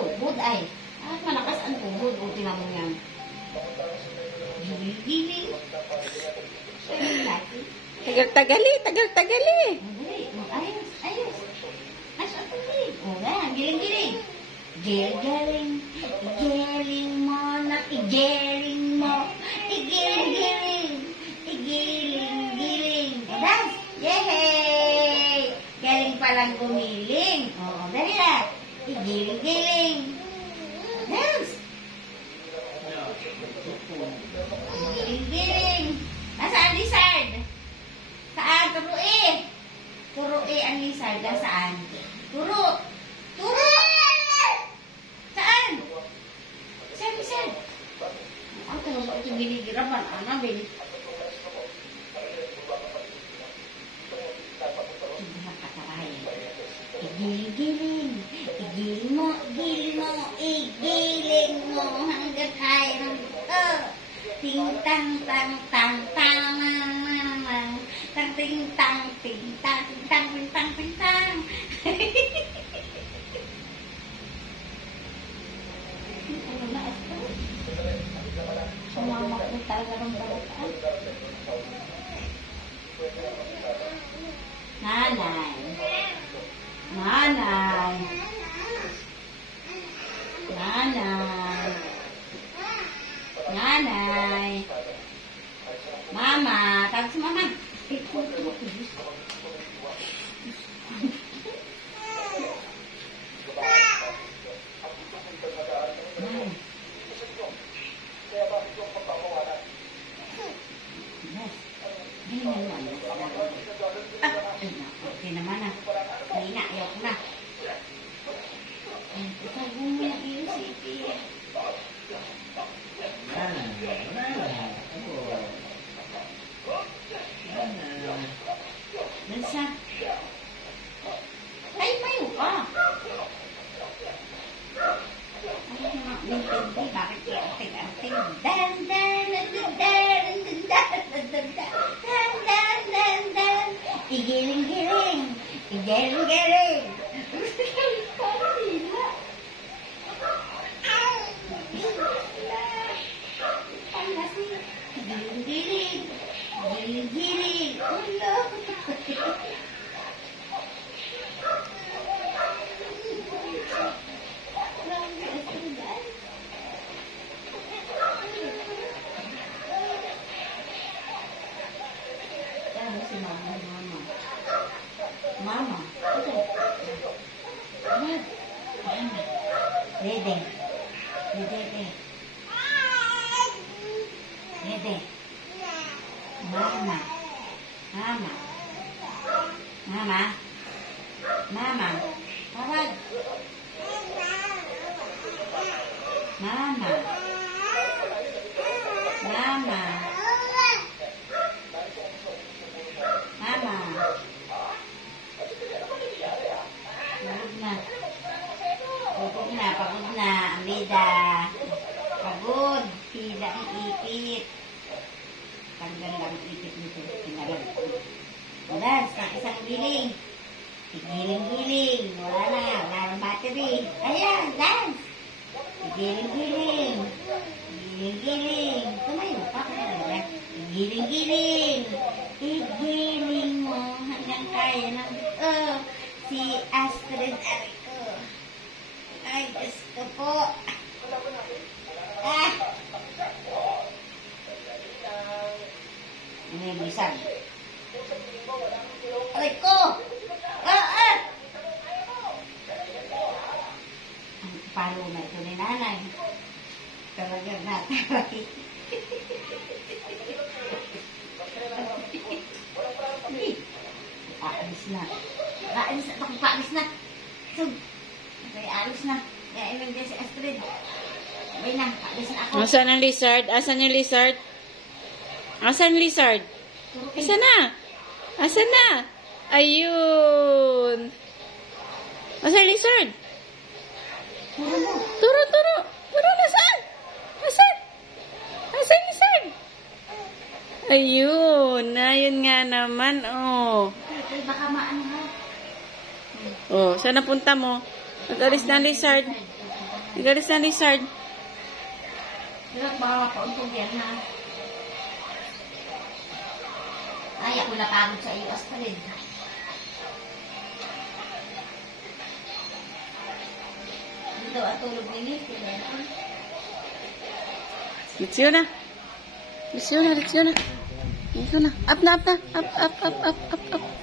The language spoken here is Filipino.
tuhod ay. At malakas ang tuhod. O, tinan mo yan. Gili-gili. Tagal-tagali. Tagal-tagali. Ayos, ayos. Ayos ang tulig. O, yan. Giling-giling. Giling-giling. Igiling mo na igiling mo. Igiling-giling. Igiling-giling. O, dance. Yehey! Galing palang gumiling. O, dali na. Igiling-giling. Dance. Giling-giling. Nasaan lizard? Saan? Turuin. Turuin ang lizard. Nasaan? Turo. Turo. Saan? Saan lizard? Ang talaga ito binigirapan. Ano, bin? Igiling-giling. Igiling mo. Igiling mo. Igiling mo. Hanggang kaya ng ting tang tang tang tang mang tang ting tang ting tang ting tang ting tang ting tang. Ano na ito? Sumamak na talaga ng balataan. Nanay. Nanay. Nanay. Nanay. Mama. Tawag si mama. Okay naman na. Hindi na. Ayaw ko na. Ikaw mo yung iusip. Nansa? Ay, mayo ka. Ay, mga bakit kaya ating-ating? Dan, dan, dan, dan, dan, dan, dan, dan, dan, dan, igiling-giling. Igiling-giling. Parang hila. Giling-giling. Giling-giling. Ulo. Ano si mama? Mama. Ito. Mama. Dede. Dede. Dede. Mama. Mama. Mama. Mama. Tawag. Mama. Mama. Mama. Pagod na. Pagod na. Pagod na. Amida. Pagod. Tila ang ipit. Tanggal lang ang ipit nito. Tinalag. Wala. Sa isang giling. Giling-giling. Wala na. Wala ng battery. Ayan. Dance. Giling-giling. Giling-giling. Tumayo pa. Giling-giling. Igiling mo hanggang kaya ng si Astrid Arico. Ay, gusto po. Ano yung bisan? Arico! Ang palo na ito ni nanay. Talagang nataray. Aalis na. Aalis na. Bakit paalis na? So, aalis na. Kaya ilang dyan si Astrid. Sabay na. Aalis na ako. Asan ang lizard? Asan yung lizard? Asan yung lizard? Asan na? Asan na? Ayun. Asan yung lizard? Turo mo. Turo, turo. Turo, nasaan? Asan? Asan yung lizard? Ayun. Ayun nga naman, oh. Ay, baka maano ha. Oh, saan napunta mo? Nag-alis na ang lizard. Igalis na lizard. Hirap baka pauntog yan, ha? Ay, ako napagod sa iyo, Astrid. Dito ang tulog ni Nick. Leziona. Leziona, leziona. Leziona. Up na, up na. Up, up, up, up, up, up.